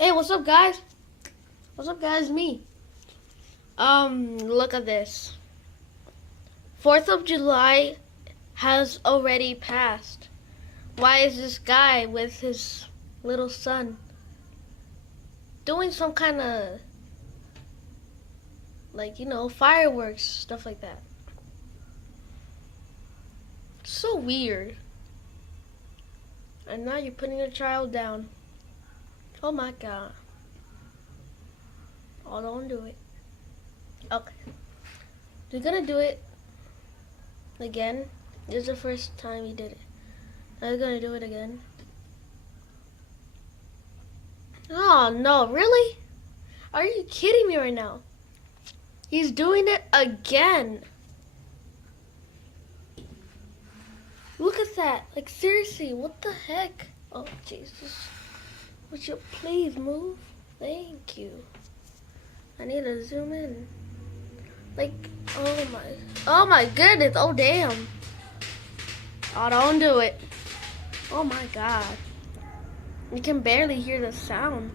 Hey, what's up, guys? What's up, guys? Me. Look at this. 4th of July has already passed. Why is this guy with his little son doing some kind of, fireworks, stuff like that? So weird. And now you're putting a child down. Oh my god. Oh, don't do it. Okay. We're gonna do it again. This is the first time he did it. Now we're gonna do it again. Oh no, really? Are you kidding me right now? He's doing it again. Look at that. Like, seriously, what the heck? Oh, Jesus. Would you please move? Thank you. I need to zoom in. Like, oh my goodness. Oh, damn. Oh, don't do it. Oh my god. You can barely hear the sound.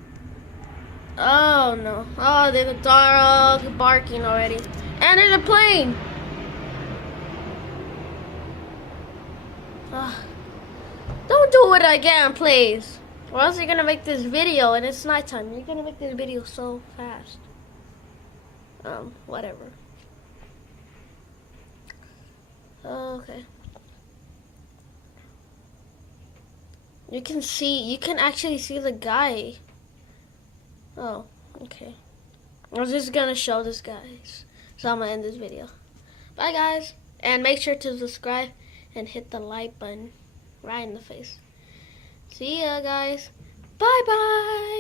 Oh no. Oh, there's a dog barking already. And there's a plane. Don't do it again, please. Or else you're gonna make this video and it's nighttime. You're gonna make this video so fast. Whatever. Okay. You can actually see the guy. Oh, okay. I was just gonna show this, guys. So I'm gonna end this video. Bye, guys. And make sure to subscribe and hit the like button right in the face. See ya, guys. Bye-bye.